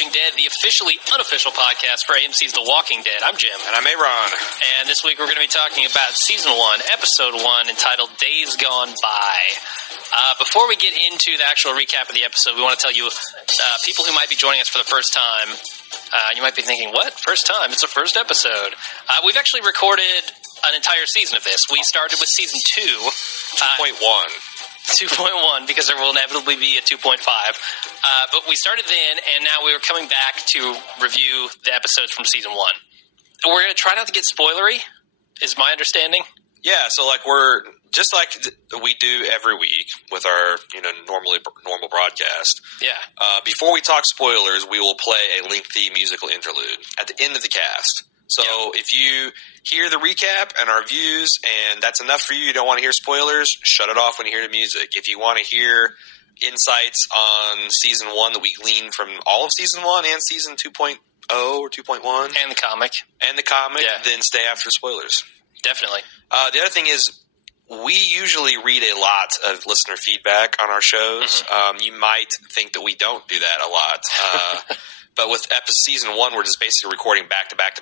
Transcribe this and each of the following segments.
Watching Dead, the officially unofficial podcast for AMC's The Walking Dead. I'm Jim. And I'm Aaron. And this week we're going to be talking about Season 1, Episode 1, entitled Days Gone By. Before we get into the actual recap of the episode, we want to tell you, people who might be joining us for the first time, you might be thinking, what? First time? It's the first episode. We've actually recorded an entire season of this. We started with Season 2. 2.1. 2.1, because there will inevitably be a 2.5. But we started then, and now we are coming back to review the episodes from Season 1. We're going to try not to get spoilery, is my understanding. Yeah, so we're just like we do every week with our normal broadcast. Yeah. Before we talk spoilers, we will play a lengthy musical interlude at the end of the cast. So if you hear the recap and our views, and that's enough for you, you don't want to hear spoilers, shut it off when you hear the music. If you want to hear insights on Season 1 that we gleaned from all of Season 1 and Season 2.0 or 2.1. And the comic. Then stay after spoilers. Definitely. The other thing is, we usually read a lot of listener feedback on our shows. Mm-hmm. You might think that we don't do that a lot. But with Season 1, we're just basically recording back to back,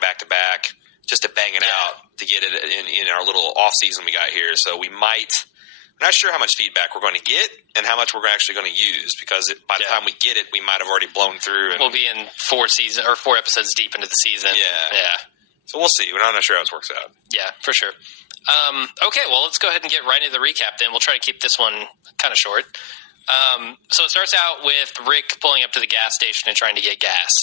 just to bang it out to get it in our little off season we got here. So we're not sure how much feedback we're going to get and how much we're actually going to use, because by the time we get it, we might have already blown through. And we'll be in 4 episodes deep into the season. Yeah. So we'll see. We're not sure how this works out. Yeah, for sure. Okay, well, let's go ahead and get right into the recap then. We'll try to keep this one kind of short. So it starts out with Rick pulling up to the gas station and trying to get gas.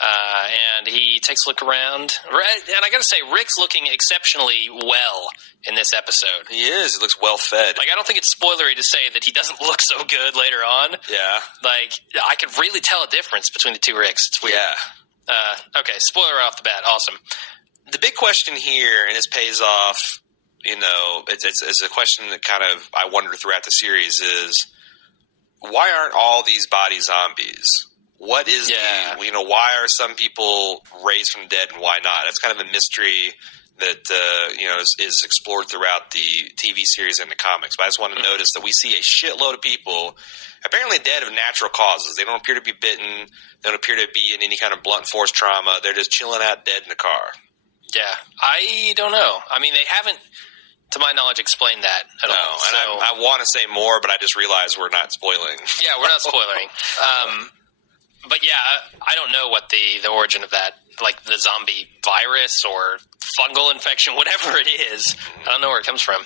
And he takes a look around. And I got to say, Rick's looking exceptionally well in this episode. He is. He looks well fed. I don't think it's spoilery to say that he doesn't look so good later on. Yeah. I could really tell a difference between the two Ricks. It's weird. Yeah. Okay, spoiler off the bat. Awesome. The big question here, and this pays off, it's a question that kind of I wonder throughout the series is, why aren't all these bodies zombies? What is why are some people raised from the dead and why not? That's kind of a mystery that is explored throughout the TV series and the comics. But I just want to notice that we see a shitload of people apparently dead of natural causes. They don't appear to be bitten. They don't appear to be in any kind of blunt force trauma. They're just chilling out dead in the car. Yeah, I don't know. I mean, they haven't, to my knowledge, explained that at all. No, and I want to say more, but I just realized we're not spoiling. Yeah, we're not spoiling. But yeah, I don't know what the origin of that, the zombie virus or fungal infection, whatever it is. I don't know where it comes from.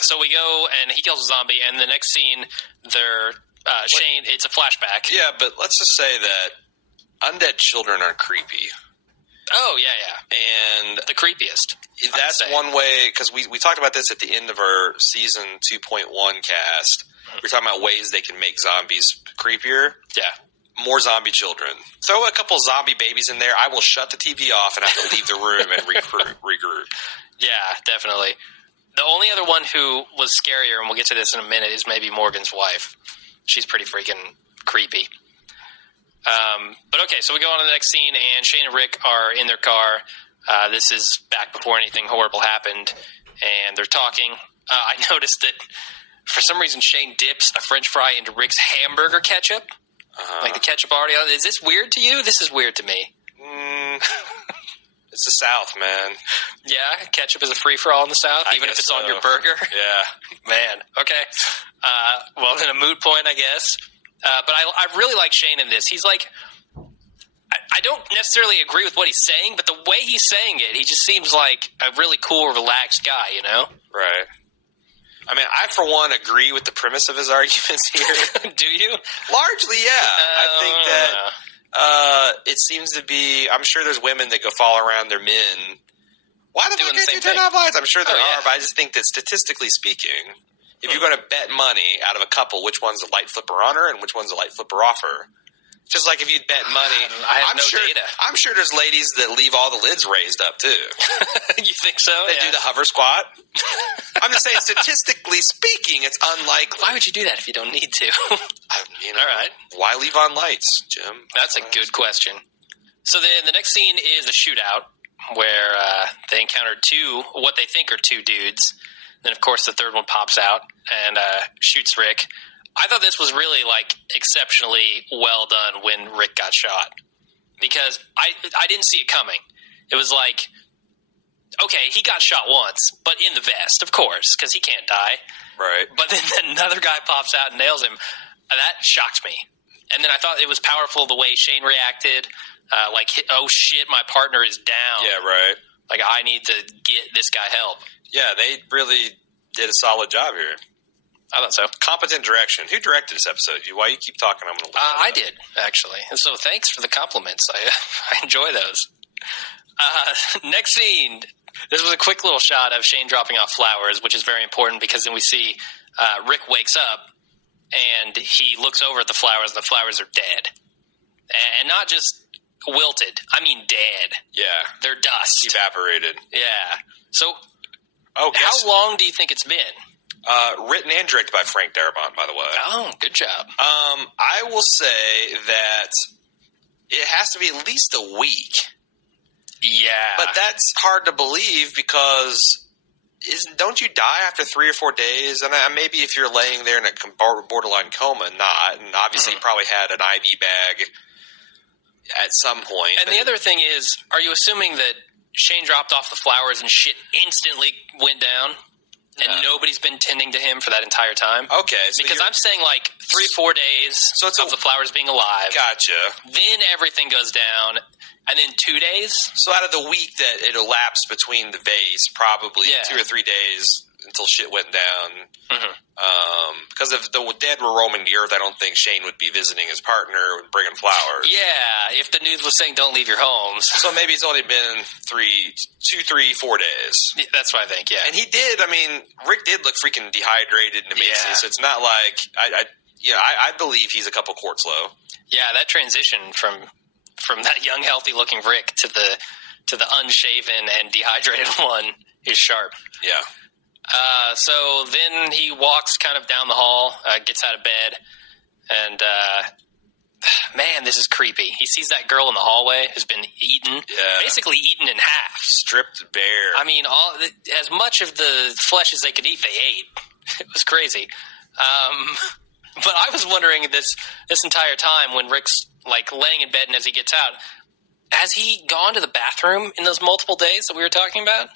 So we go, and he kills a zombie, and the next scene, Shane, it's a flashback. Yeah, but let's just say that undead children are creepy. Oh, yeah. And the creepiest. That's one way, because we talked about this at the end of our Season 2.1 cast. We're talking about ways they can make zombies creepier. Yeah. More zombie children. Throw a couple zombie babies in there. I will shut the TV off and have to leave the room and regroup. Yeah, definitely. The only other one who was scarier, and we'll get to this in a minute, is maybe Morgan's wife. She's pretty freaking creepy. But okay, so we go on to the next scene, and Shane and Rick are in their car. This is back before anything horrible happened, and they're talking. I noticed that for some reason Shane dips a French fry into Rick's hamburger ketchup. The ketchup already on. Is this weird to you? This is weird to me. It's the South, man. Yeah, ketchup is a free-for-all in the South, even if it's on your burger? Yeah. Man, okay. Well, then a moot point, I guess. But I really like Shane in this. He's I don't necessarily agree with what he's saying, but the way he's saying it, he just seems like a really cool, relaxed guy, Right. I mean, I, for one, agree with the premise of his arguments here. Do you? Largely, yeah. I think that it seems to be, I'm sure there's women that go follow around their men. Why the fuck can't you turn off lights? I'm sure there are, but I just think that statistically speaking, if you're going to bet money out of a couple, which one's a light flipper honor and which one's a light flipper offer? Just like if you'd bet money. I have no data. I'm sure there's ladies that leave all the lids raised up, too. You think so? They do the hover squat. I'm just saying, statistically speaking, it's unlikely. Why would you do that if you don't need to? All right. Why leave on lights, Jim? That's a good question. So then the next scene is a shootout where they encounter what they think are two dudes. Then, of course, the third one pops out and shoots Rick. I thought this was really like exceptionally well done when Rick got shot, because I didn't see it coming. It was like, okay, he got shot once, but in the vest, of course, because he can't die. Right. But then another guy pops out and nails him. That shocked me. And then I thought it was powerful the way Shane reacted. Like, oh shit, my partner is down. Yeah, right. Like, I need to get this guy help. Yeah, they really did a solid job here. I thought so. Competent direction. Who directed this episode? Why you keep talking? I'm going to. I did, actually. And so thanks for the compliments. I enjoy those. Next scene. This was a quick little shot of Shane dropping off flowers, which is very important because then we see Rick wakes up and he looks over at the flowers and the flowers are dead. And not just wilted. I mean dead. Yeah. They're dust. Evaporated. Yeah. So how long do you think it's been? Written and directed by Frank Darabont, by the way. Oh, good job. I will say that it has to be at least a week. Yeah. But that's hard to believe because don't you die after 3 or 4 days? And maybe if you're laying there in a borderline coma, not. And obviously you probably had an IV bag at some point. And the other thing is, are you assuming that Shane dropped off the flowers and shit instantly went down? And nobody's been tending to him for that entire time? Okay. So because I'm saying like 3-4 days of the flowers being alive. Gotcha. Then everything goes down. And then 2 days? So out of the week that it elapsed between the vase, probably 2 or 3 days until shit went down. Mm-hmm. Because if the dead were roaming the earth, I don't think Shane would be visiting his partner and bringing flowers. Yeah, if the news was saying don't leave your homes. So maybe it's only been 4 days. Yeah, that's what I think, yeah. And he did, Rick did look freaking dehydrated and emaciated, so it's not like, I believe he's a couple quarts low. Yeah, that transition from that young, healthy-looking Rick to the unshaven and dehydrated one is sharp. Yeah. So then he walks kind of down the hall, gets out of bed, and man, this is creepy. He sees that girl in the hallway who's been eaten, basically eaten in half. Stripped bare. I mean, as much of the flesh as they could eat, they ate. It was crazy. But I was wondering this entire time when Rick's like laying in bed and as he gets out, has he gone to the bathroom in those multiple days that we were talking about?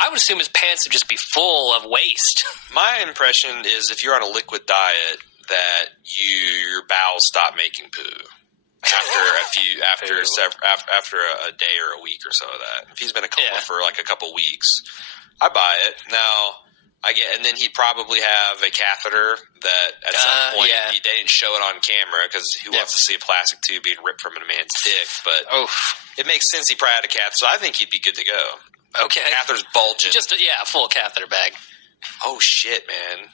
I would assume his pants would just be full of waste. My impression is if you're on a liquid diet, that your bowels stop making poo after a day or a week or so of that. If he's been a coma for like a couple weeks, I buy it. Now, and then he'd probably have a catheter that at some point they didn't show it on camera because who wants to see a plastic tube being ripped from a man's dick? But it makes sense he probably had a catheter, so I think he'd be good to go. Okay. Catheter's bulging. Just a full catheter bag. Oh, shit, man.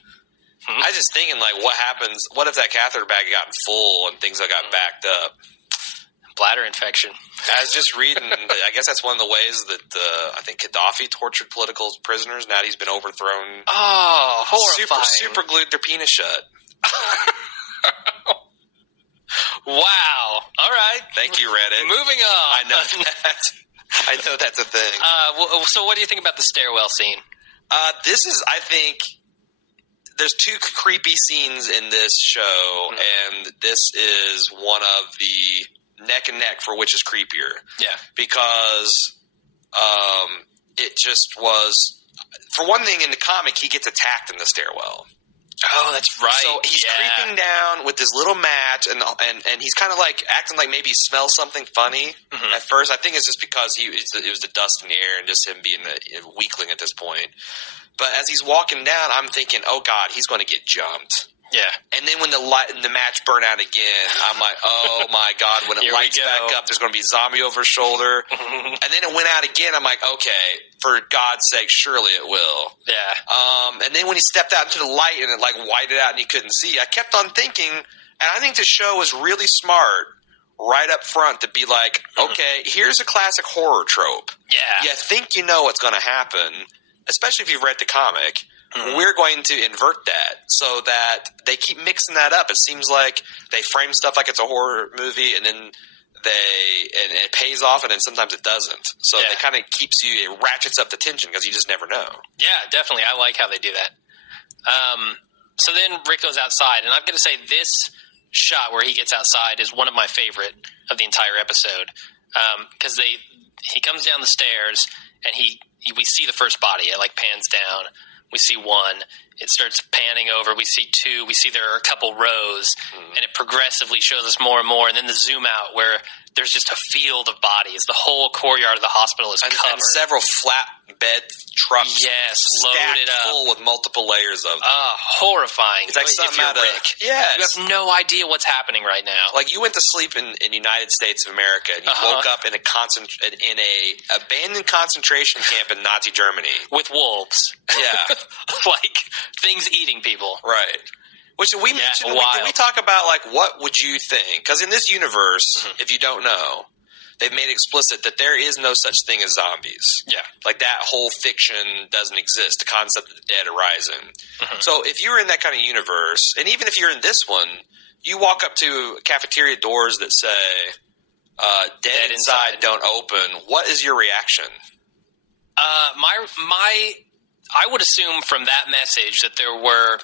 I was just thinking, like, what happens? What if that catheter bag had gotten full and things got backed up? Bladder infection. I was just reading. I guess that's one of the ways that I think Gaddafi tortured political prisoners. Now that he's been overthrown. Oh, horrifying. Super glued their penis shut. Wow. All right. Thank you, Reddit. Moving on. I know that. I know that's a thing. So what do you think about the stairwell scene? This is, I think, there's 2 creepy scenes in this show, and this is one of the neck and neck for which is creepier. Yeah. Because it just was, for one thing, in the comic, he gets attacked in the stairwell. Oh, that's right. So he's creeping down with this little match, and he's kind of like acting like maybe he smells something funny at first. I think it's just because it was the dust in the air and just him being a weakling at this point. But as he's walking down, I'm thinking, oh God, he's going to get jumped. Yeah. And then when the match burned out again, I'm like, oh my God, when it lights back up, there's going to be a zombie over his shoulder. And then it went out again. I'm like, okay, for God's sake, surely it will. Yeah. And then when he stepped out into the light and it like whited out and he couldn't see, I kept on thinking, and I think the show was really smart right up front to be like, okay, here's a classic horror trope. Yeah. You think you know what's going to happen, especially if you've read the comic. We're going to invert that so that they keep mixing that up. It seems like they frame stuff like it's a horror movie, and then and it pays off, and then sometimes it doesn't. So it kind of it ratchets up the tension because you just never know. Yeah, definitely. I like how they do that. So then Rick goes outside, and I'm going to say this shot where he gets outside is one of my favorite of the entire episode, because he comes down the stairs, and we see the first body. It like pans down. We see one. It starts panning over. We see two. We see there are a couple rows, and it progressively shows us more and more. And then the zoom out where there's just a field of bodies. The whole courtyard of the hospital is covered. And several flatbed trucks loaded up. full with multiple layers of them. Horrifying. It's like something out of Rick. Yes. You have no idea what's happening right now. Like you went to sleep in United States of America, and you woke up in a abandoned concentration camp in Nazi Germany with wolves. Yeah, like things eating people. Right. Which we mentioned. Did we talk about like what would you think? Because in this universe, if you don't know, they've made explicit that there is no such thing as zombies. Yeah, like that whole fiction doesn't exist. The concept of the dead arising. So if you're in that kind of universe, and even if you're in this one, you walk up to cafeteria doors that say "dead inside, don't open." What is your reaction? I would assume from that message that there were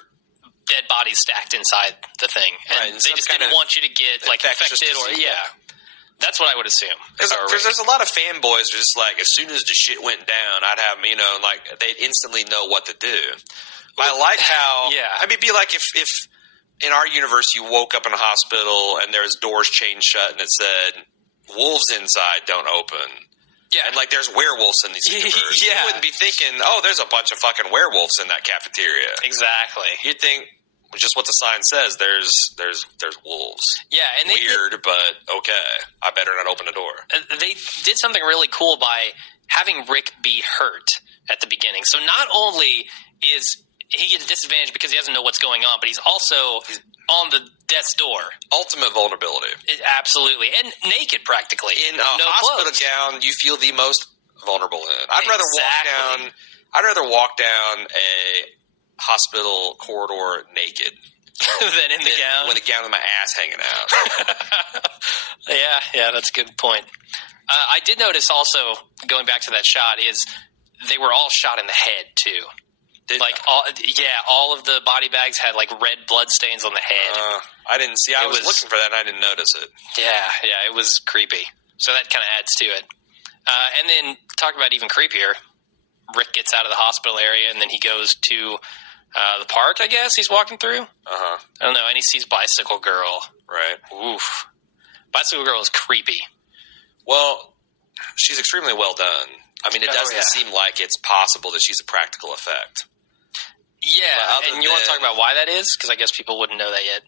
dead bodies stacked inside the thing, and they just didn't want you to get like infected or That's what I would assume. There's a lot of fanboys just like as soon as the shit went down, I'd have like they'd instantly know what to do. I like how I mean, it'd be like if in our universe you woke up in a hospital and there's doors chained shut and it said wolves inside, don't open. Yeah, and like there's werewolves in these universe. You wouldn't be thinking, oh, there's a bunch of fucking werewolves in that cafeteria. Exactly. You'd think just what the sign says. There's wolves. Yeah, and weird, but okay. I better not open the door. They did something really cool by having Rick be hurt at the beginning. So not only is he at a disadvantage because he doesn't know what's going on, but he's also on the death's door. Ultimate vulnerability. Absolutely. And naked practically. In a hospital gown, you feel the most vulnerable in. I'd rather walk down a hospital corridor naked than in the gown. With a gown with my ass hanging out. Yeah, that's a good point. I did notice also, going back to that shot, is they were all shot in the head too. All of the body bags had like red blood stains on the head. I didn't see. I was looking for that and I didn't notice it. Yeah, it was creepy. So that kind of adds to it. And then talk about even creepier. Rick gets out of the hospital area and then he goes to the park. I guess he's walking through. I don't know. And he sees Bicycle Girl. Right. Oof. Bicycle Girl is creepy. Well, she's extremely well done. I mean, it doesn't seem like it's possible that she's a practical effect. Yeah, and you want to talk about why that is? Because I guess people wouldn't know that yet.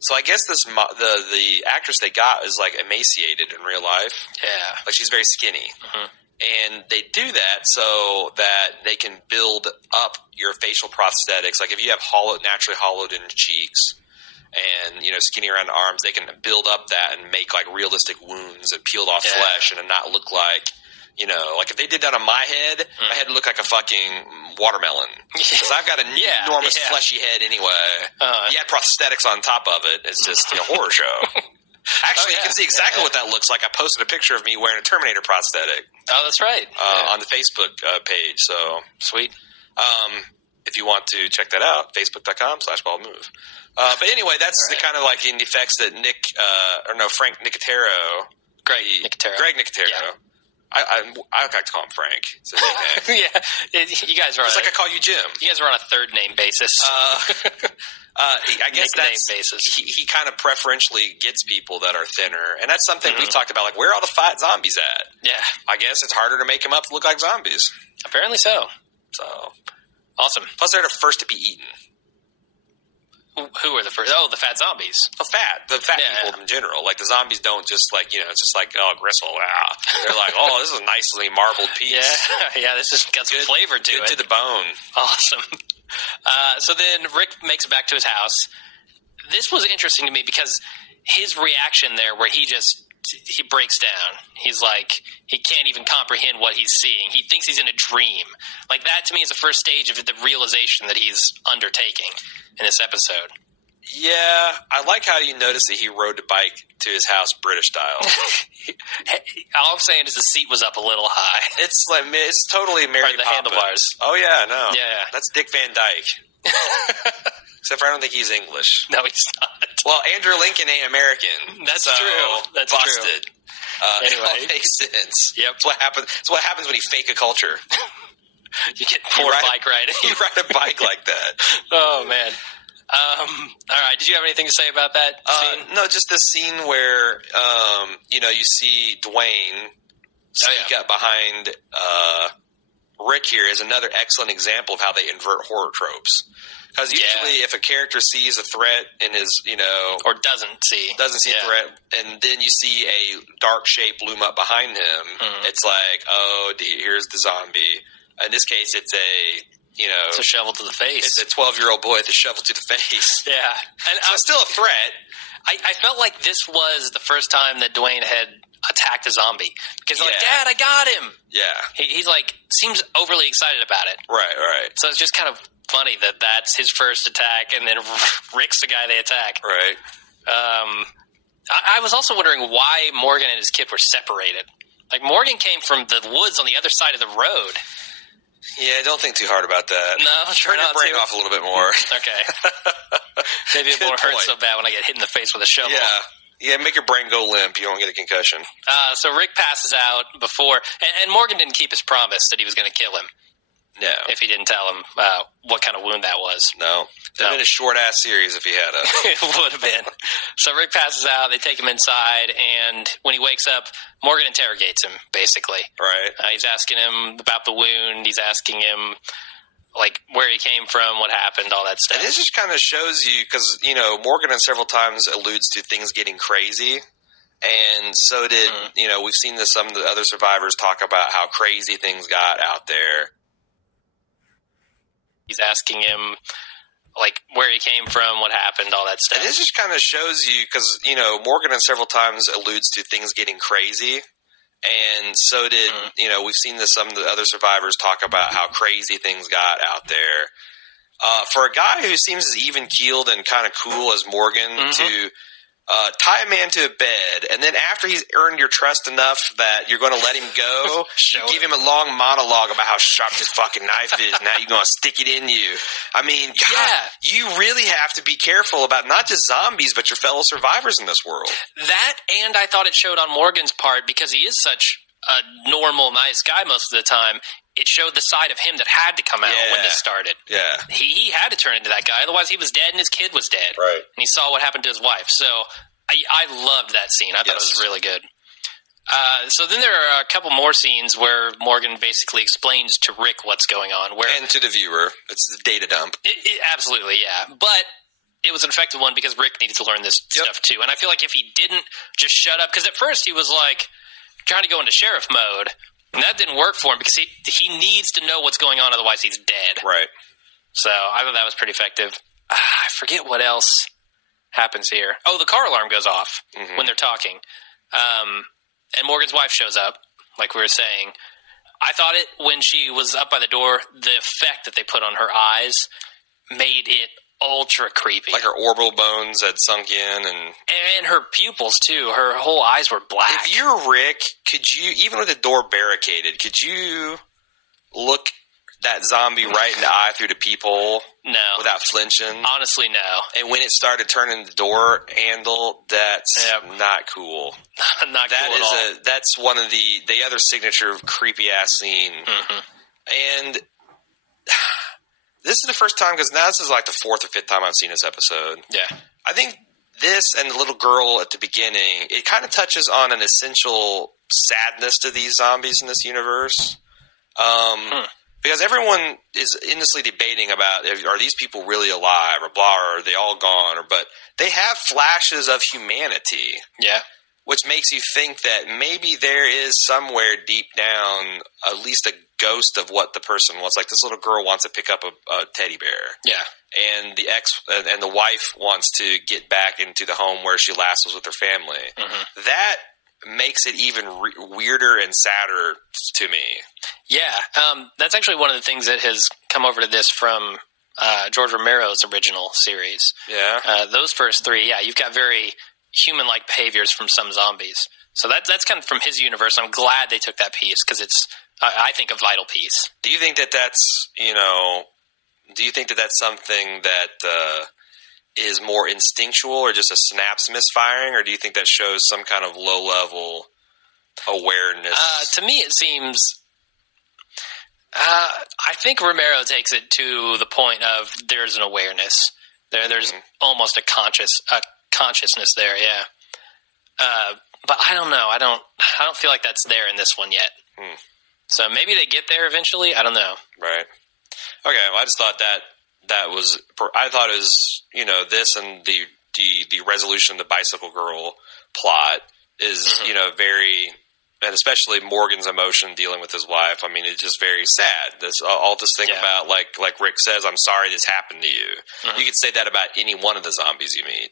So I guess the actress they got is like emaciated in real life. Yeah, like she's very skinny, and they do that so that they can build up your facial prosthetics. Like if you have naturally hollowed in cheeks and skinny around the arms, they can build up that and make like realistic wounds and peeled off flesh and not look like. Like if they did that on my head would look like a fucking watermelon. Because I've got an enormous fleshy head anyway. You add prosthetics on top of it. It's just a horror show. Actually, you can see exactly what that looks like. I posted a picture of me wearing a Terminator prosthetic. Oh, that's right. On the Facebook page. So sweet. If you want to check that out, facebook.com/baldmove. But anyway, that's the kind of like in effects that Frank Nicotero. Greg Nicotero. Yeah. I like to call him Frank. It's a nickname. You guys are just like I call you Jim. You guys are on a third name basis. I guess he kind of preferentially gets people that are thinner, and that's something we've talked about. Like, where are all the fat zombies at? Yeah, I guess it's harder to make them up to look like zombies. Apparently so. So awesome. Plus, they're the first to be eaten. Who are the first? Oh, the fat zombies. The fat people in general. Like the zombies don't just like it's just like gristle. They're like, oh, this is a nicely marbled piece. Yeah, this has got some flavor to it. To the bone. Awesome. So then Rick makes it back to his house. This was interesting to me because his reaction there, where he breaks down. He's like, he can't even comprehend what he's seeing. He thinks he's in a dream. Like that to me is the first stage of the realization that he's undertaking in this episode. Yeah, I like how you notice that he rode the bike to his house British style. All I'm saying is the seat was up a little high. It's totally Mary Poppins. The handlebars. Oh yeah, no. Yeah. That's Dick Van Dyke. Except for I don't think he's English. No, he's not. Well, Andrew Lincoln ain't American. That's so true. That's busted. true. It Anyway. all makes sense. Yep. It's what happens. It's what happens when you fake a culture. You get poor bike riding. You ride a bike like that. Oh, man. All right. Did you have anything to say about that scene? No, just the scene where you see Dwayne sneak up behind Rick. Here is another excellent example of how they invert horror tropes. Because usually, if a character sees a threat in his, or doesn't see a threat, and then you see a dark shape loom up behind him, it's like, oh, here's the zombie. In this case, it's it's a shovel to the face. It's a 12-year-old boy with a shovel to the face. Yeah, and so it's still a threat. I felt like this was the first time that Dwayne had attacked a zombie because, Dad, I got him. Yeah, he's like seems overly excited about it. Right. So it's just kind of funny that that's his first attack, and then Rick's the guy they attack. Right. I was also wondering why Morgan and his kid were separated. Like, Morgan came from the woods on the other side of the road. Yeah, don't think too hard about that. No, turn your brain off a little bit more. Okay. Maybe it won't hurt so bad when I get hit in the face with a shovel. Yeah, make your brain go limp. You don't get a concussion. So Rick passes out before, and Morgan didn't keep his promise that he was going to kill him. No. If he didn't tell him what kind of wound that was. No. It would have been a short-ass series if he had a... It would have been. So Rick passes out. They take him inside, and when he wakes up, Morgan interrogates him, basically. Right. He's asking him about the wound. He's asking him, like, where he came from, what happened, all that stuff. And this just kind of shows you, because, Morgan several times alludes to things getting crazy. And so did, we've seen this, some of the other survivors talk about how crazy things got out there. He's asking him, like, where he came from, what happened, all that stuff. And this just kind of shows you, because, Morgan several times alludes to things getting crazy. And so did, we've seen this, some of the other survivors talk about how crazy things got out there. For a guy who seems as even-keeled and kind of cool as Morgan to tie a man to a bed, and then after he's earned your trust enough that you're going to let him go, you give him a long monologue about how sharp this fucking knife is and how you're going to stick it in you. I mean, God, you really have to be careful about not just zombies, but your fellow survivors in this world. That, and I thought it showed on Morgan's part, because he is such a normal, nice guy most of the time, it showed the side of him that had to come out when this started. Yeah. He had to turn into that guy, otherwise he was dead and his kid was dead. Right. And he saw what happened to his wife. So I loved that scene. I thought it was really good. So then there are a couple more scenes where Morgan basically explains to Rick what's going on. And to the viewer. It's the data dump. Absolutely, yeah. But it was an effective one because Rick needed to learn this stuff too. And I feel like if he didn't just shut up, because at first he was like trying to go into sheriff mode, and that didn't work for him because he needs to know what's going on, otherwise he's dead. Right. So I thought that was pretty effective. I forget what else happens here. Oh, the car alarm goes off when they're talking. And Morgan's wife shows up, like we were saying. I thought it, when she was up by the door, the effect that they put on her eyes made it ultra creepy. Like her orbital bones had sunk in. And her pupils, too. Her whole eyes were black. If you're Rick, could you, even with the door barricaded, could you look that zombie right in the eye through the peephole? No. Without flinching? Honestly, no. And when it started turning the door handle, that's not cool. Not cool at all. That's one of the other signature creepy-ass scene. And this is the first time, because now this is like the fourth or fifth time I've seen this episode. Yeah. I think this and the little girl at the beginning, it kind of touches on an essential sadness to these zombies in this universe. Because everyone is endlessly debating about, are these people really alive, or blah, or are they all gone? But they have flashes of humanity. Yeah. Which makes you think that maybe there is somewhere deep down at least a ghost of what the person wants. Like this little girl wants to pick up a teddy bear. Yeah. And the and the wife wants to get back into the home where she last was with her family. That makes it even weirder and sadder to me. Yeah, that's actually one of the things that has come over to this from George Romero's original series. Yeah. Those first three, you've got very human-like behaviors from some zombies. So that's kind of from his universe. I'm glad they took that piece because it's, I think, a vital piece. Do you think that that's, do you think that that's something that is more instinctual or just a synapse misfiring, or do you think that shows some kind of low-level awareness? To me, it seems... I think Romero takes it to the point of there's an awareness. There's almost a consciousness there, yeah. But I don't know. I don't feel like that's there in this one yet. So maybe they get there eventually. I don't know. Right. Okay. Well, I just thought that was. I thought it was, this and the resolution of the Bicycle Girl plot is very, and especially Morgan's emotion dealing with his wife. I mean, it's just very sad. I'll just think about like Rick says, "I'm sorry this happened to you." You could say that about any one of the zombies you meet.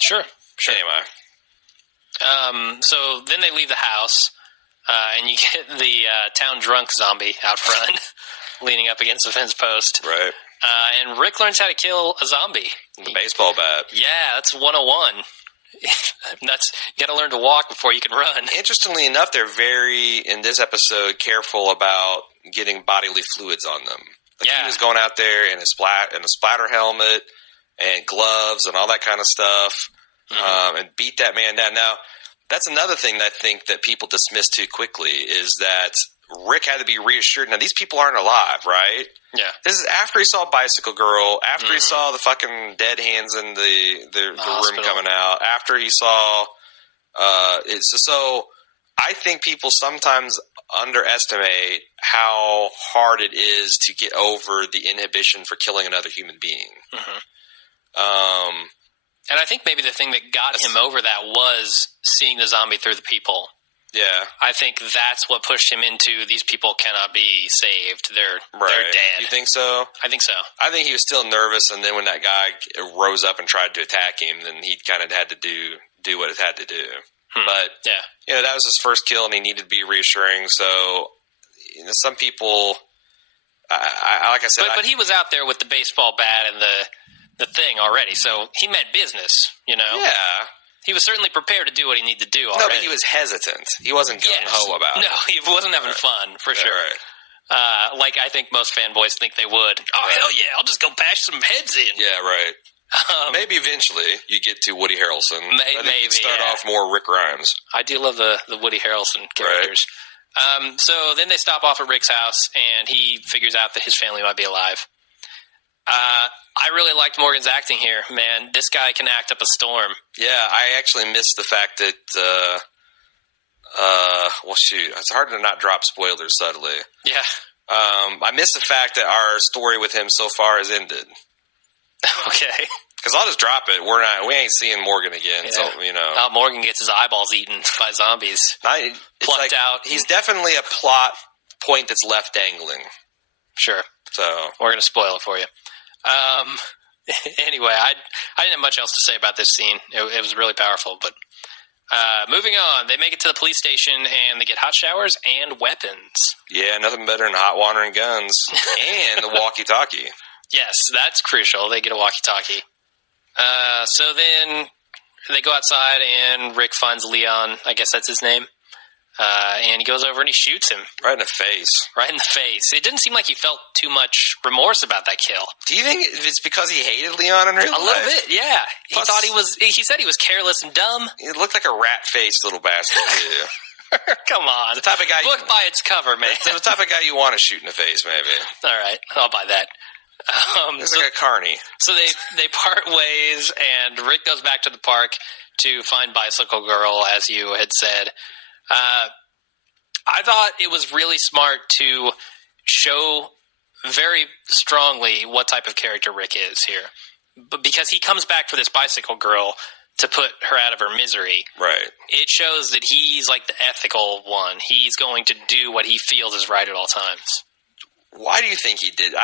Sure. Anyway. So then they leave the house, and you get the town drunk zombie out front, leaning up against the fence post. Right. And Rick learns how to kill a zombie. The baseball bat. Yeah, that's 101. You got to learn to walk before you can run. Interestingly enough, they're very, in this episode, careful about getting bodily fluids on them. He was going out there in a splatter helmet and gloves and all that kind of stuff. And beat that man down. Now, that's another thing that I think that people dismiss too quickly is that Rick had to be reassured. Now, these people aren't alive, right? Yeah. This is after he saw Bicycle Girl, after he saw the fucking dead hands in the room coming out, after he saw so I think people sometimes underestimate how hard it is to get over the inhibition for killing another human being. And I think maybe the thing that got him over that was seeing the zombie through the people. Yeah. I think that's what pushed him into these people cannot be saved. They're dead. You think so? I think so. I think he was still nervous, and then when that guy rose up and tried to attack him, then he kind of had to do what it had to do. But, that was his first kill, and he needed to be reassuring. So, some people, like I said... But he was out there with the baseball bat and the thing already, so he meant business, Yeah. He was certainly prepared to do what he needed to do already. No, but he was hesitant. He wasn't gung-ho about it. No, he wasn't having fun, for sure. Right. Like I think most fanboys think they would. Oh, hell yeah, I'll just go bash some heads in. Yeah, right. Maybe eventually you get to Woody Harrelson. Maybe start off more Rick Grimes. I do love the Woody Harrelson characters. Right. So then they stop off at Rick's house, and he figures out that his family might be alive. I really liked Morgan's acting here, man. This guy can act up a storm. Yeah, I actually missed the fact that, well, shoot, it's hard to not drop spoilers subtly. Yeah. I missed the fact that our story with him so far has ended. Okay. Because I'll just drop it. We ain't seeing Morgan again, so, Morgan gets his eyeballs eaten by zombies. Plucked out. He's definitely a plot point that's left dangling. Sure. So we're going to spoil it for you. Anyway, I didn't have much else to say about this scene. It was really powerful, but moving on, they make it to the police station and they get hot showers and weapons. Yeah, nothing better than hot water and guns and the walkie-talkie. Yes, that's crucial. They get a walkie-talkie. So then they go outside and Rick finds Leon. I guess that's his name. And he goes over and he shoots him. Right in the face. It didn't seem like he felt too much remorse about that kill. Do you think it's because he hated Leon in real life? A little bit, yeah. He said he was careless and dumb. He looked like a rat-faced little bastard, too. Come on. The type of guy Book by its cover, man. The type of guy you want to shoot in the face, maybe. All right, I'll buy that. It's like a carny. So they part ways, and Rick goes back to the park to find Bicycle Girl, as you had said. I thought it was really smart to show very strongly what type of character Rick is here. But because he comes back for this Bicycle Girl to put her out of her misery. Right. It shows that he's like the ethical one. He's going to do what he feels is right at all times. Why do you think he did?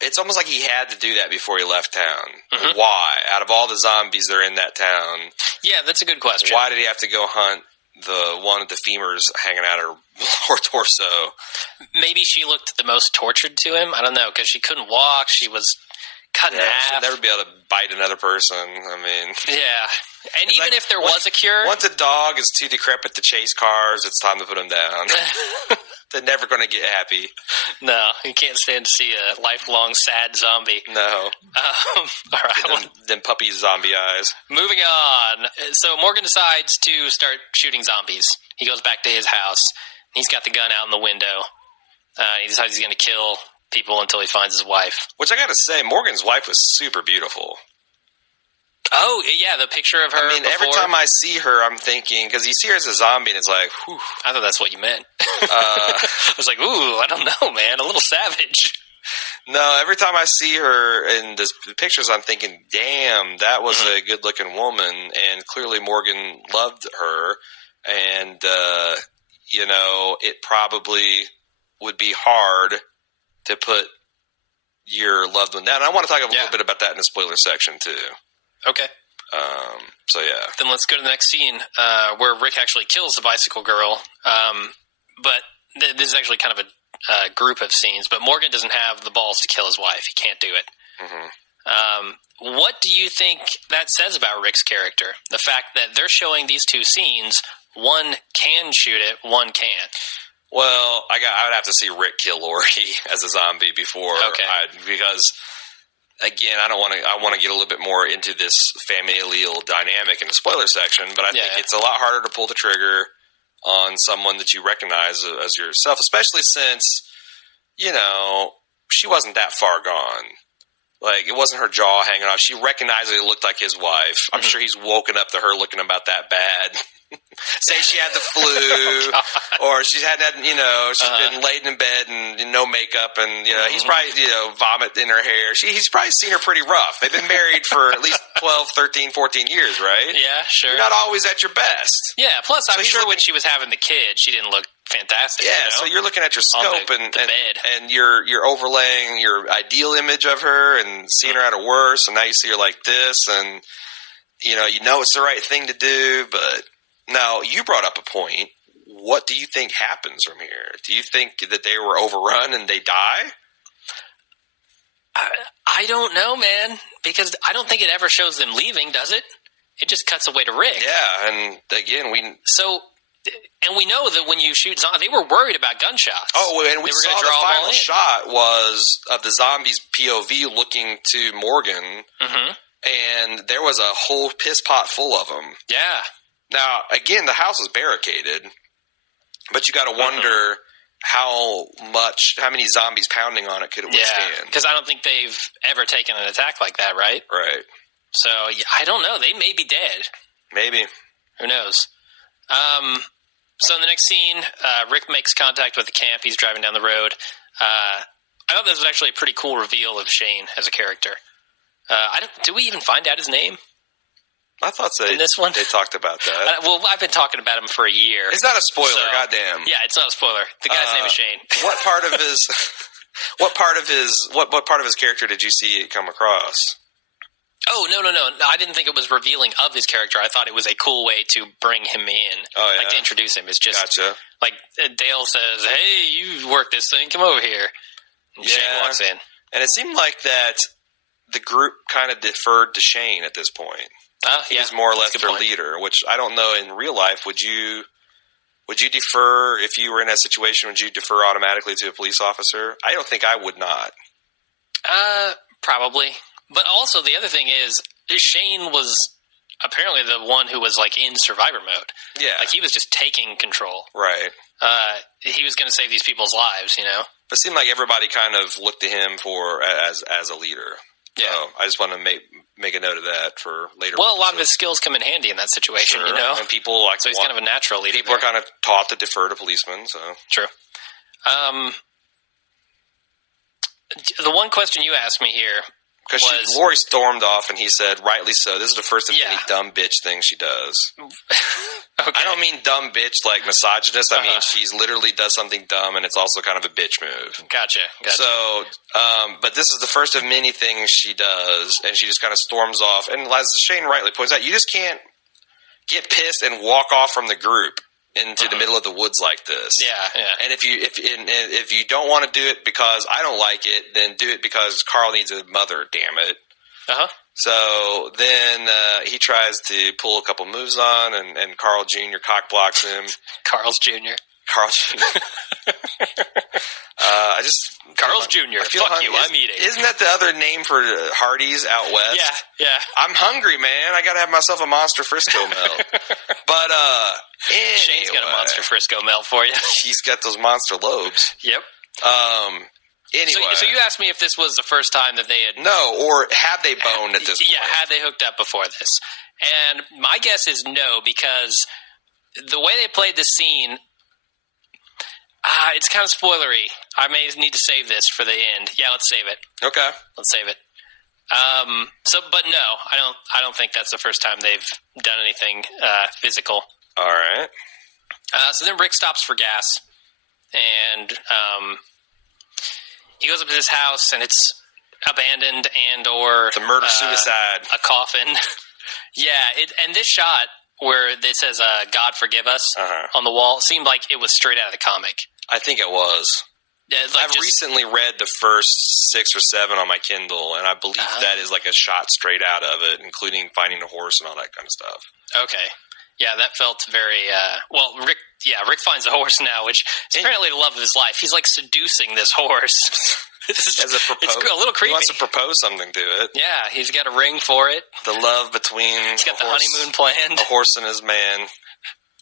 It's almost like he had to do that before he left town. Mm-hmm. Why? Out of all the zombies that are in that town. Yeah, that's a good question. Why did he have to go hunt the one with the femurs hanging out her torso? Maybe she looked the most tortured to him. I don't know, because she couldn't walk. She was cut in half. She'd never be able to bite another person. I mean... Yeah. And even if there was a cure... Once a dog is too decrepit to chase cars, it's time to put him down. They're never going to get happy. No, you can't stand to see a lifelong sad zombie. No. All right. Them puppy zombie eyes. Moving on. So Morgan decides to start shooting zombies. He goes back to his house. He's got the gun out in the window. He decides he's going to kill people until he finds his wife. Which I got to say, Morgan's wife was super beautiful. Oh, yeah, the picture of her. I mean, before. every time I see her, I'm thinking, because you see her as a zombie, and it's like, whew. I thought that's what you meant. I was like, ooh, I don't know, man. A little savage. No, every time I see her in the pictures, I'm thinking, damn, that was a good-looking woman, and clearly Morgan loved her, and, it probably would be hard to put your loved one down. And I want to talk a little bit about that in the spoiler section, too. Okay. So, yeah. Then let's go to the next scene where Rick actually kills the bicycle girl. But this is actually kind of a group of scenes. But Morgan doesn't have the balls to kill his wife. He can't do it. Mm-hmm. What do you think that says about Rick's character? The fact that they're showing these two scenes, one can shoot it, one can't. Well, I would have to see Rick kill Lori as a zombie before. Okay. Because... Again, I want to get a little bit more into this familial dynamic in the spoiler section, but I think it's a lot harder to pull the trigger on someone that you recognize as yourself, especially since, she wasn't that far gone. Like, it wasn't her jaw hanging off. She recognized it looked like his wife. I'm sure he's woken up to her looking about that bad. Say she had the flu, or she's had that, she's been laid in bed and no makeup, and, he's probably, vomit in her hair. He's probably seen her pretty rough. They've been married for at least 12, 13, 14 years, right? Yeah, sure. You're not always at your best. Yeah, plus I'm sure when she was having the kid, she didn't look fantastic. Yeah, so you're looking at your scope and you're overlaying your ideal image of her and seeing her at her worst, and now you see her like this, and, you know it's the right thing to do, but... Now, you brought up a point. What do you think happens from here? Do you think that they were overrun and they die? I don't know, man, because I don't think it ever shows them leaving, does it? It just cuts away to Rick. Yeah, and again, we know that when you shoot zombies, they were worried about gunshots. Oh, and we saw the final shot was of the zombies' POV looking to Morgan, and there was a whole piss pot full of them. Yeah. Now, again, the house is barricaded, but you got to wonder how many zombies pounding on it could it withstand? Yeah, because I don't think they've ever taken an attack like that, right? Right. So, I don't know. They may be dead. Maybe. Who knows? So in the next scene, Rick makes contact with the camp. He's driving down the road. I thought this was actually a pretty cool reveal of Shane as a character. Do we even find out his name? I thought so. In this one? They talked about that. Well, I've been talking about him for a year. It's not a spoiler, goddamn. Yeah, it's not a spoiler. The guy's name is Shane. What part of his character did you see it come across? Oh, no. I didn't think it was revealing of his character. I thought it was a cool way to bring him in. Oh, yeah. Like, to introduce him. It's just, gotcha. Like, Dale says, hey, you work this thing, come over here. And Shane walks in. And it seemed like that the group kind of deferred to Shane at this point. He's more or less their leader, which I don't know in real life. Would you defer if you were in that situation? Would you defer automatically to a police officer? I don't think I would not. Probably. But also the other thing is Shane was apparently the one who was like in survivor mode. Yeah. Like he was just taking control. Right. He was going to save these people's lives, But it seemed like everybody kind of looked to him as a leader. Yeah. So I just want to make a note of that for later. Well, a lot of his skills come in handy in that situation, And people so he's kind of a natural leader. People are kind of taught to defer to policemen, so. True. The one question you asked me here because Lori stormed off, and he said, rightly so, this is the first of many dumb bitch things she does. Okay. I don't mean dumb bitch like misogynist. I mean she's literally does something dumb, and it's also kind of a bitch move. Gotcha. So, but this is the first of many things she does, and she just kind of storms off. And as Shane rightly points out, you just can't get pissed and walk off from the group into the middle of the woods like this. Yeah. And if you don't want to do it because I don't like it, then do it because Carl needs a mother, damn it. So then he tries to pull a couple moves on, and Carl Jr. cock blocks him. Carl's Jr. Carl Jr. I just Carl's Jr. I feel Fuck you, hungry. I'm eating. Isn't that the other name for Hardee's out west? Yeah. I'm hungry, man. I gotta have myself a Monster Frisco melt. But Shane's got a Monster Frisco melt for you. He's got those monster lobes. Yep. Anyway, So you asked me if this was the first time that they had... No, or had they boned at this point? Yeah, had they hooked up before this? And my guess is no, because the way they played this scene, it's kind of spoilery. I may need to save this for the end. Yeah, let's save it. Okay. Let's save it. But no, I don't think that's the first time they've done anything physical. All right. So then Rick stops for gas, and he goes up to this house, and it's abandoned and/or It's a murder-suicide. a coffin. Yeah, and this shot where it says "God forgive us" on the wall seemed like it was straight out of the comic. I think it was. Yeah, I've recently read the first 6 or 7 on my Kindle, and I believe that is like a shot straight out of it, including finding a horse and all that kind of stuff. Okay. Yeah, that felt very... Rick finds a horse now, which is apparently the love of his life. He's like seducing this horse. It's a little creepy. He wants to propose something to it. Yeah, he's got a ring for it. The love between He's got the honeymoon planned. A horse and his man.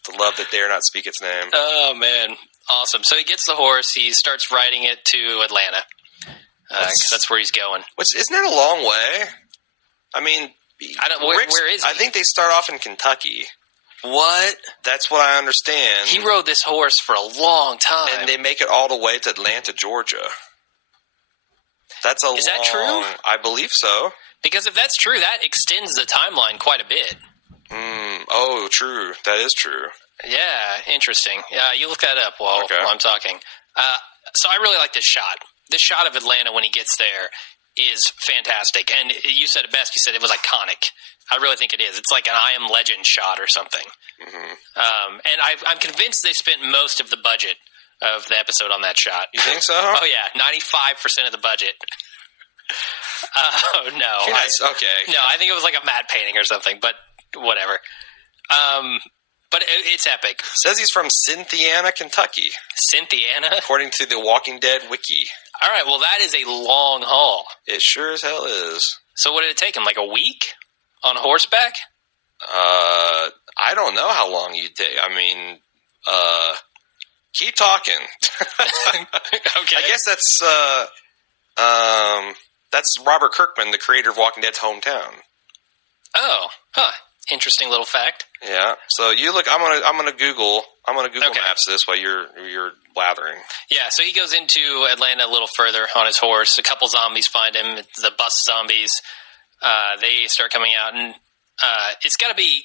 The love that dare not speak its name. Oh, man. Awesome. So he gets the horse. He starts riding it to Atlanta. Because that's where he's going. Isn't it a long way? I mean... Where is he? I think they start off in Kentucky. What? That's what I understand. He rode this horse for a long time. And they make it all the way to Atlanta, Georgia. Is that true? I believe so. Because if that's true, that extends the timeline quite a bit. Oh, true. That is true. Yeah, interesting. Yeah, you look that up while I'm talking. So I really like this shot. This shot of Atlanta when he gets there is fantastic. And you said it best. You said it was iconic. I really think it is. It's like an I Am Legend shot or something. Mm-hmm. And I'm convinced they spent most of the budget of the episode on that shot. You think so? Oh, yeah. 95% of the budget. Oh, no. Okay. No, I think it was like a matte painting or something, but whatever. But it's epic. It says he's from Cynthiana, Kentucky. Cynthiana? According to the Walking Dead wiki. All right, well, that is a long haul. It sure as hell is. So what did it take him, like a week on horseback? I don't know how long you'd take. I mean, keep talking. Okay. I guess that's Robert Kirkman, the creator of Walking Dead's hometown. Oh, interesting little fact. Yeah. So you look. I'm gonna Google Maps this while you're blathering. Yeah. So he goes into Atlanta a little further on his horse. A couple zombies find him. The bus zombies. They start coming out, and it's got to be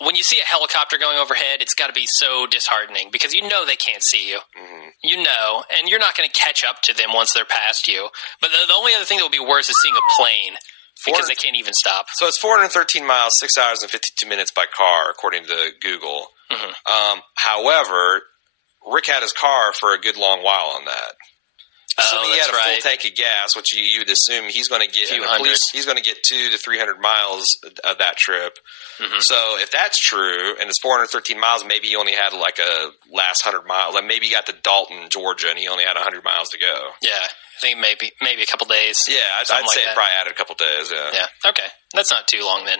when you see a helicopter going overhead. It's got to be so disheartening because you know they can't see you. Mm-hmm. You know, and you're not going to catch up to them once they're past you. But the only other thing that would be worse is seeing a plane. Because they can't even stop. So it's 413 miles, 6 hours and 52 minutes by car, according to Google. Mm-hmm. However, Rick had his car for a good long while on that. Assuming he had a full tank of gas, which you would assume he's going to get he's going to get 200 to 300 miles of that trip. Mm-hmm. So if that's true, and it's 413 miles, maybe he only had like a last 100 miles. Like maybe he got to Dalton, Georgia, and he only had 100 miles to go. Yeah. I think maybe a couple days. Yeah, I'd say it probably added a couple days, yeah. Yeah, okay. That's not too long then.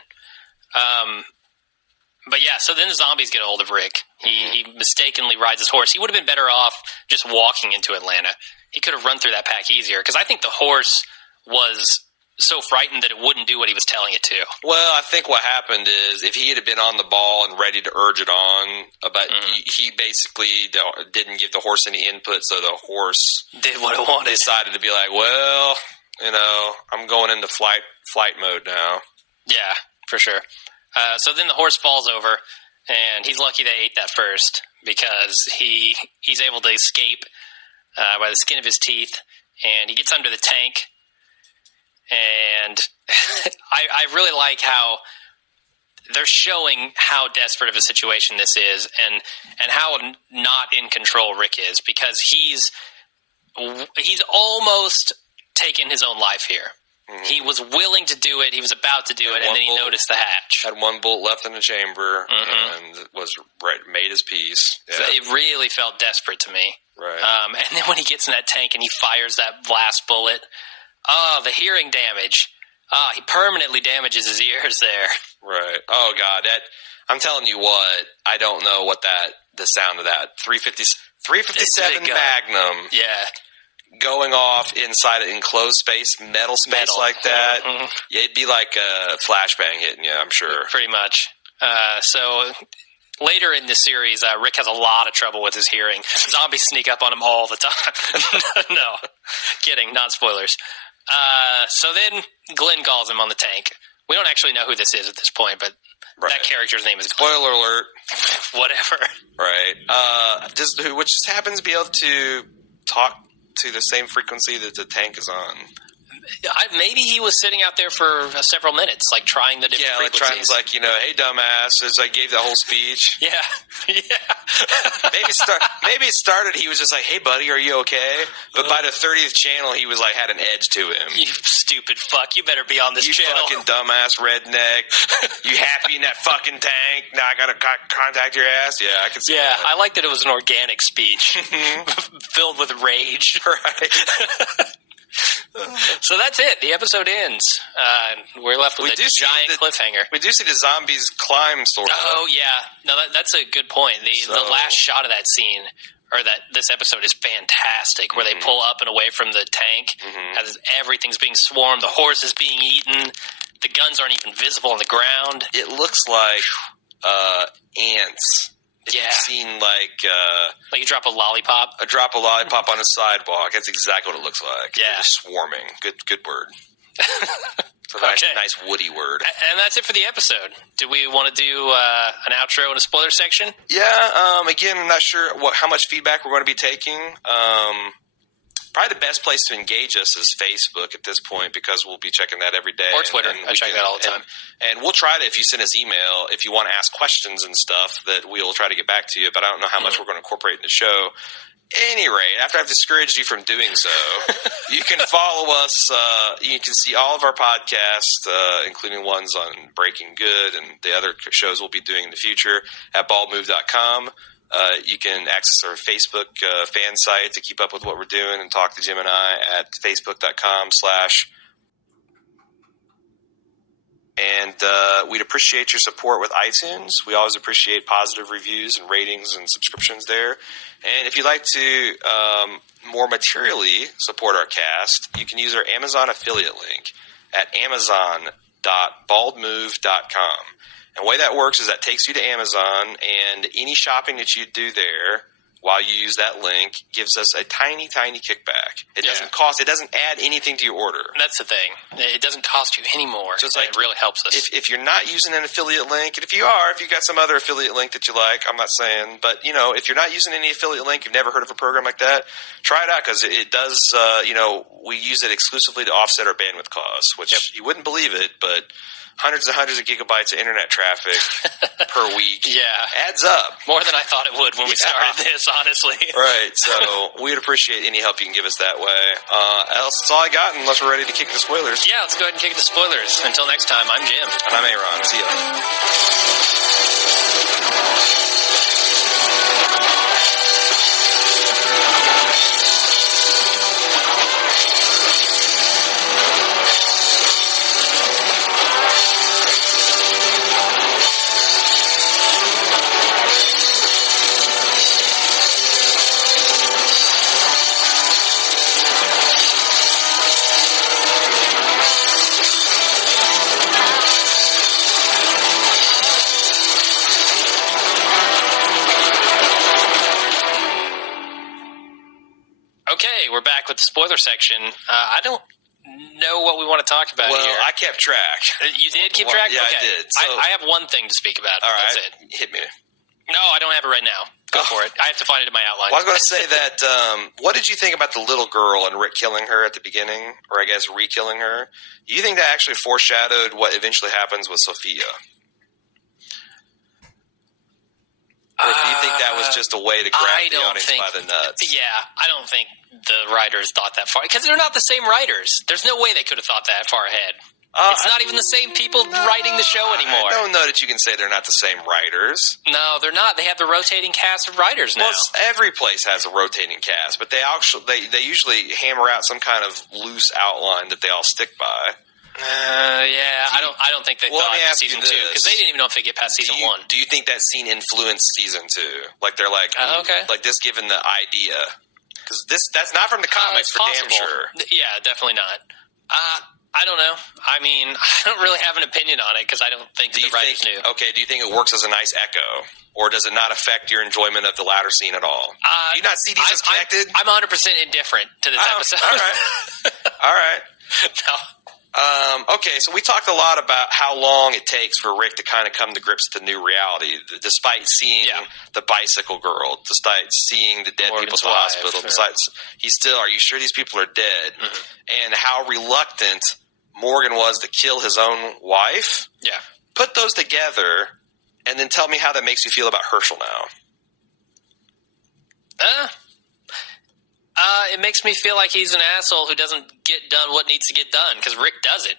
But yeah, so then the zombies get a hold of Rick. He mistakenly rides his horse. He would have been better off just walking into Atlanta. He could have run through that pack easier, because I think the horse was so frightened that it wouldn't do what he was telling it to. Well, I think what happened is if he had been on the ball and ready to urge it on, but he basically didn't give the horse any input, so the horse did what it wanted. Decided to be like, well, I'm going into flight mode now. Yeah, for sure. So then the horse falls over, and he's lucky they ate that first because he's able to escape by the skin of his teeth, and he gets under the tank. And I really like how they're showing how desperate of a situation this is, and how not in control Rick is, because he's almost taken his own life here. Mm-hmm. He was willing to do it. He was about to do it, and then he noticed the hatch. Had one bullet left in the chamber, Mm-hmm. and made his peace. Yeah. So it really felt desperate to me. Right. And then when he gets in that tank and he fires that last bullet, the hearing damage. He permanently damages his ears there. Right. Oh, God. I'm telling you what, I don't know what the sound of that 357 Magnum. Yeah. Going off inside an enclosed space, metal like that. Mm-hmm. Yeah, it'd be like a flashbang hitting you, I'm sure. Pretty much. So later in the series, Rick has a lot of trouble with his hearing. Zombies sneak up on him all the time. No, kidding, not spoilers. So then Glenn calls him on the tank. We don't actually know who this is at this point, but that character's name is Glenn. Spoiler alert. Whatever. Right. Which just happens to be able to talk to the same frequency that the tank is on. Maybe he was sitting out there for several minutes, like trying the different frequencies. Trying hey, dumbass, as I gave the whole speech. Yeah. Maybe it started, he was just like, hey, buddy, are you okay? But by the 30th channel, he was had an edge to him. You stupid fuck, you better be on this channel. You fucking dumbass redneck. You happy in that fucking tank? Now I gotta contact your ass? Yeah, I can see that. I like that it was an organic speech. Filled with rage. Right. So that's it. The episode ends. We're left with a giant cliffhanger. We do see the zombies climb, sort of. Oh, yeah. No, that's a good point. The last shot of that scene, or this episode, is fantastic, where they pull up and away from the tank, as everything's being swarmed, the horse is being eaten, the guns aren't even visible on the ground. It looks like ants. You've seen like you drop a lollipop? A drop of lollipop on a sidewalk. That's exactly what it looks like. Yeah. They're swarming. Good word. It's a nice woody word. And that's it for the episode. Do we want to do an outro and a spoiler section? Yeah. Again, I'm not sure how much feedback we're going to be taking. Probably the best place to engage us is Facebook at this point, because we'll be checking that every day. Or Twitter. I check that all the time. And we'll try to, if you send us email, if you want to ask questions and stuff, that we'll try to get back to you. But I don't know how much we're going to incorporate in the show. Any rate, after I've discouraged you from doing so, you can follow us. You can see all of our podcasts, including ones on Breaking Good and the other shows we'll be doing in the future, at baldmove.com. You can access our Facebook fan site to keep up with what we're doing and talk to Jim and I at facebook.com/. And we'd appreciate your support with iTunes. We always appreciate positive reviews and ratings and subscriptions there. And if you'd like to more materially support our cast, you can use our Amazon affiliate link at amazon.baldmove.com. And the way that works is that takes you to Amazon, and any shopping that you do there while you use that link gives us a tiny, tiny kickback. It doesn't add anything to your order. That's the thing. It doesn't cost you any more. So it really helps us. If you're not using an affiliate link, and if you've got some other affiliate link that you like, I'm not saying, but if you're not using any affiliate link, you've never heard of a program like that, try it out, because it does, we use it exclusively to offset our bandwidth costs, which you wouldn't believe it, but hundreds and hundreds of gigabytes of internet traffic per week adds up. More than I thought it would when we started this, honestly. Right. So we'd appreciate any help you can give us that way. Else, that's all I got, unless we're ready to kick the spoilers. Yeah, let's go ahead and kick the spoilers. Until next time, I'm Jim. And I'm Aaron. See ya. We're back with the spoiler section. I don't know what we want to talk about here. Well, I kept track. You did keep track? Yeah, okay. I did. So, I have one thing to speak about. All right. That's it. Hit me. No, I don't have it right now. Go for it. I have to find it in my outline. Well, I was going to say that, what did you think about the little girl and Rick killing her at the beginning? Or I guess re-killing her? Do you think that actually foreshadowed what eventually happens with Sophia? Or do you think that was just a way to grab the audience by the nuts? Yeah, I don't think the writers thought that far. Because they're not the same writers. There's no way they could have thought that far ahead. It's not even the same people writing the show anymore. I don't know that you can say they're not the same writers. No, they're not. They have the rotating cast of writers now. Well, every place has a rotating cast, but they usually hammer out some kind of loose outline that they all stick by. Yeah, I don't think they thought season 2 because they didn't even know if they get past season 1. Do you think that scene influenced season 2? Like they're like, okay, like this given the idea because that's not from the comics for damn sure. Yeah, definitely not. I don't know. I mean, I don't really have an opinion on it because I don't think the writers knew. Okay, do you think it works as a nice echo, or does it not affect your enjoyment of the latter scene at all? Do you not see these as connected? I'm 100% indifferent to this episode. All right. All right. No. Okay, so we talked a lot about how long it takes for Rick to kind of come to grips with the new reality, despite seeing the bicycle girl, despite seeing the dead people at the hospital, besides he's still, are you sure these people are dead? Mm-hmm. And how reluctant Morgan was to kill his own wife. Yeah. Put those together, and then tell me how that makes you feel about Herschel now. It makes me feel like he's an asshole who doesn't get done what needs to get done because Rick does it.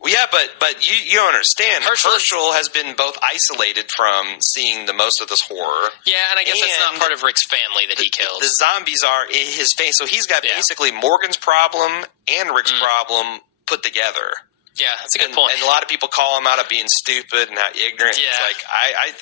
Well, yeah, but you don't understand. Herschel has been both isolated from seeing the most of this horror. Yeah, and I guess that's not part of Rick's family that he kills. The zombies are in his face, so he's got basically Morgan's problem and Rick's problem put together. Yeah, that's a good point. And a lot of people call him out of being stupid and how ignorant. Yeah. It's like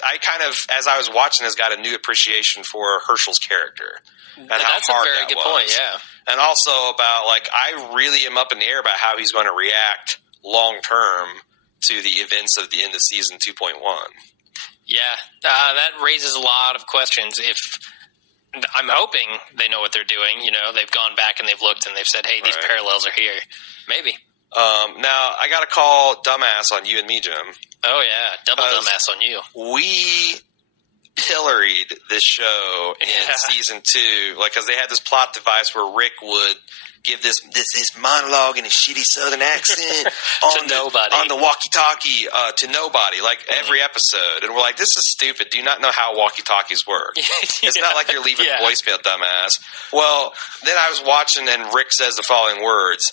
I kind of, as I was watching this, got a new appreciation for Herschel's character. And that's how hard a very good point, yeah. And also about, like, I really am up in the air about how he's going to react long-term to the events of the end of season 2.1. Yeah, that raises a lot of questions. I'm hoping they know what they're doing. You know, they've gone back and they've looked and they've said, hey, these parallels are here. Maybe. Now, I got to call dumbass on you and me, Jim. Oh, yeah. Double dumbass on you. We pilloried this show in season 2, like, because they had this plot device where Rick would give this monologue in a shitty Southern accent on the walkie-talkie to nobody, like every episode, and we're like, this is stupid. Do you not know how walkie-talkies work? It's not like you're leaving voicemail, dumbass. Well, then I was watching, and Rick says the following words.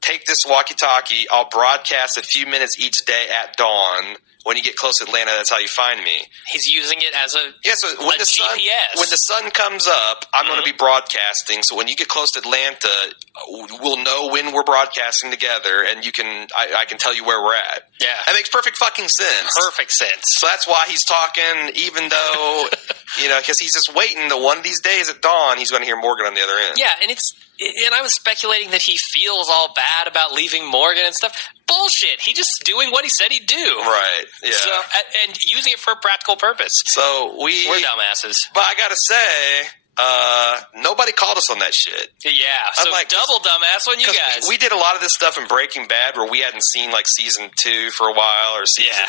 Take this walkie-talkie. I'll broadcast a few minutes each day at dawn. When you get close to Atlanta, that's how you find me. He's using it as a so when the GPS. When the sun comes up, I'm going to be broadcasting. So when you get close to Atlanta, we'll know when we're broadcasting together, and I can tell you where we're at. Yeah, that makes perfect fucking sense. Perfect sense. So that's why he's talking, even though because he's just waiting. That one of these days at dawn, he's going to hear Morgan on the other end. Yeah, and I was speculating that he feels all bad about leaving Morgan and stuff. Bullshit. He just doing what he said he'd do. Right. Yeah. So, and using it for a practical purpose. So we're dumbasses. But I gotta say, nobody called us on that shit. Yeah. So like, double dumbass on you guys. We did a lot of this stuff in Breaking Bad where we hadn't seen like season 2 for a while, or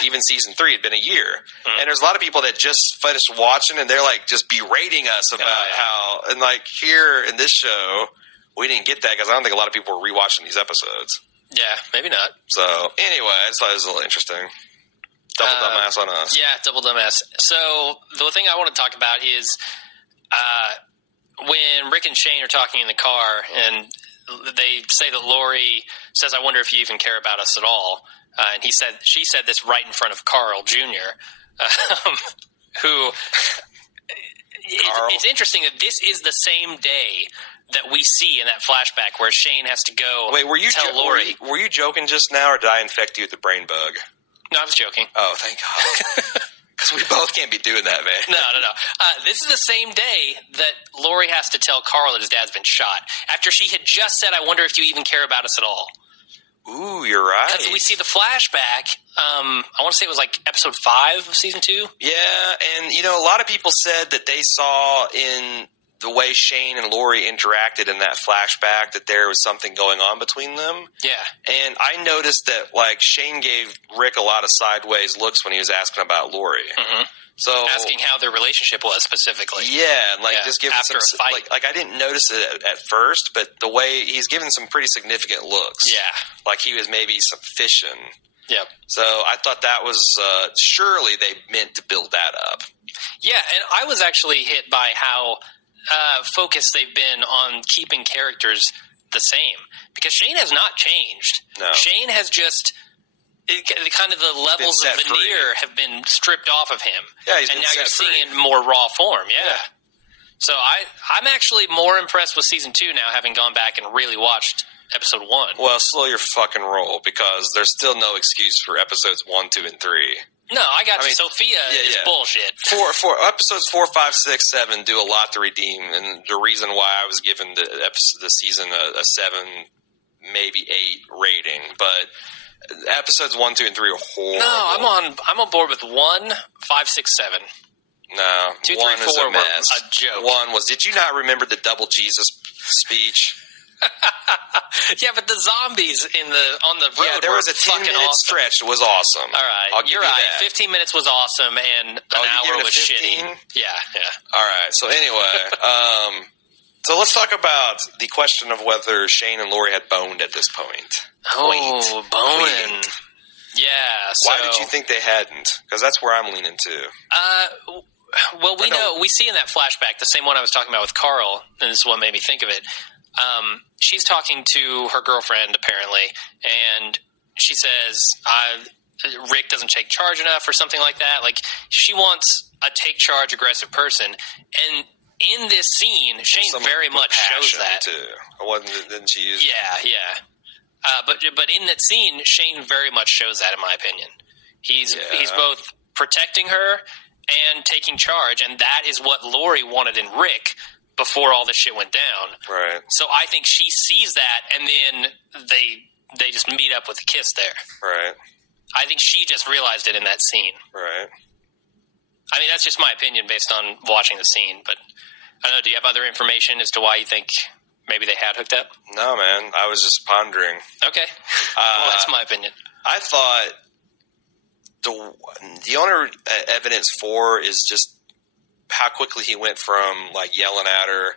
even season 3 had been a year. And there's a lot of people that just finished watching and they're like just berating us about how, and like here in this show, we didn't get that because I don't think a lot of people were rewatching these episodes. Yeah, maybe not. So, anyway, I just thought it was a little interesting. Double dumbass on us. Yeah, double dumbass. So, the thing I want to talk about is when Rick and Shane are talking in the car, and they say that Lori says, I wonder if you even care about us at all. And she said this right in front of Carl Jr., who... It's interesting that this is the same day that we see in that flashback where Shane has to go. Wait, were you tell Lori? Were you joking just now, or did I infect you with the brain bug? No, I was joking. Oh, thank God. Because we both can't be doing that, man. No. This is the same day that Lori has to tell Carl that his dad's been shot. After she had just said, I wonder if you even care about us at all. Ooh, you're right. Because we see the flashback. I want to say it was like episode 5 of season 2. Yeah, and a lot of people said that they saw in the way Shane and Lori interacted in that flashback that there was something going on between them. Yeah. And I noticed that like Shane gave Rick a lot of sideways looks when he was asking about Lori. Mm-hmm. So asking how their relationship was specifically. Yeah, like just giving after some a fight. Like I didn't notice it at first, but the way he's given some pretty significant looks. Yeah. Like he was maybe some fishing. Yeah. So I thought that was surely they meant to build that up. Yeah, and I was actually hit by how focused they've been on keeping characters the same. Because Shane has not changed. No. Shane has just... kind of the levels of veneer have been stripped off of him. Yeah, he's and been now you're set seeing free. it in more raw form. Yeah. So I'm actually more impressed with season 2 now, having gone back and really watched episode 1. Well, slow your fucking roll, because there's still no excuse for episodes 1, 2, and 3. No, I got you. mean, Sophia is bullshit. For episodes 4, 5, 6, 7 do a lot to redeem, and the reason why I was given the season a 7, maybe 8 rating, but episodes 1, 2, and 3 are horrible. No, I'm on board with 1, 5, 6, 7. No, 2, 3, 1 is 4 a mess. were a joke. 1 was. Did you not remember the double Jesus speech? Yeah, but the zombies on the road. Yeah, there was a 10-minute awesome. stretch. It was awesome. All right, I'll give you're you right. that. 15 minutes was awesome, and an you give hour it a was 15? shitty. Yeah. All right. So anyway, so let's talk about the question of whether Shane and Lori had boned at this point. Oh, boning. Point. Yeah. So, Why did you think they hadn't? Because that's where I'm leaning to. Well, we see in that flashback, the same one I was talking about with Carl, and this is what made me think of it. She's talking to her girlfriend, apparently, and she says, Rick doesn't take charge enough or something like that. Like, she wants a take-charge, aggressive person. And in this scene, Shane very much shows that. Too. Didn't she use... Yeah. But in that scene, Shane very much shows that, in my opinion. He's both protecting her and taking charge, and that is what Lori wanted in Rick before all this shit went down. Right. So I think she sees that, and then they just meet up with a kiss there. Right. I think she just realized it in that scene. Right. I mean, that's just my opinion based on watching the scene, but I don't know, do you have other information as to why you think maybe they had hooked up? No, man. I was just pondering. Okay. Well, that's my opinion. I thought the only evidence for is just how quickly he went from like yelling at her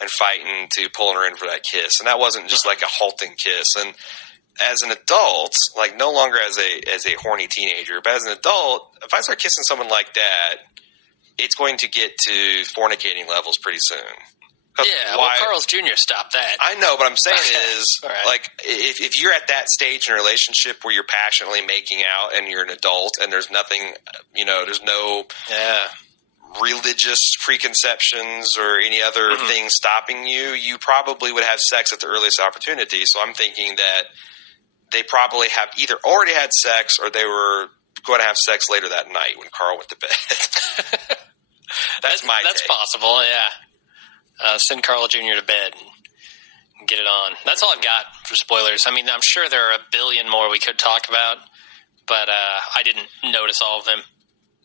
and fighting to pulling her in for that kiss, and that wasn't just like a halting kiss. And as an adult, like no longer as a horny teenager, but as an adult, if I start kissing someone like that, it's going to get to fornicating levels pretty soon. Yeah, well, Carl's Jr. stopped that. I know, but I'm saying is, right. like, if you're at that stage in a relationship where you're passionately making out and you're an adult and there's nothing, there's no religious preconceptions or any other things stopping you, you probably would have sex at the earliest opportunity. So I'm thinking that they probably have either already had sex or they were going to have sex later that night when Carl went to bed. That's take. Possible, yeah. Send Carl Jr. to bed and get it on. That's all I've got for spoilers. I mean, I'm sure there are a billion more we could talk about, but I didn't notice all of them.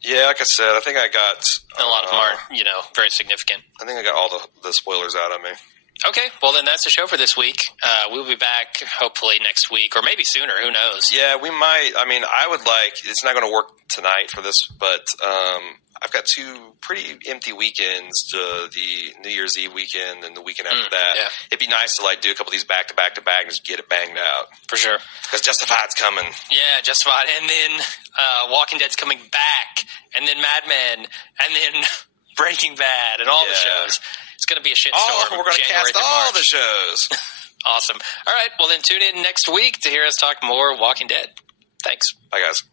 Yeah, like I said, I think I got... And a lot of them are, very significant. I think I got all the spoilers out of me. Okay, well then that's the show for this week. We'll be back hopefully next week, or maybe sooner, who knows. Yeah, we might. I mean, I would like... It's not going to work tonight for this, but I've got 2 pretty empty weekends, the New Year's Eve weekend and the weekend after that. Yeah. It'd be nice to like do a couple of these back to back and just get it banged out. For sure. Because Justified's coming. Yeah, Justified. And then Walking Dead's coming back, and then Mad Men, and then Breaking Bad, and all the shows. It's going to be a shitstorm. We're going to cast all the shows. Awesome. All right, well then tune in next week to hear us talk more Walking Dead. Thanks. Bye, guys.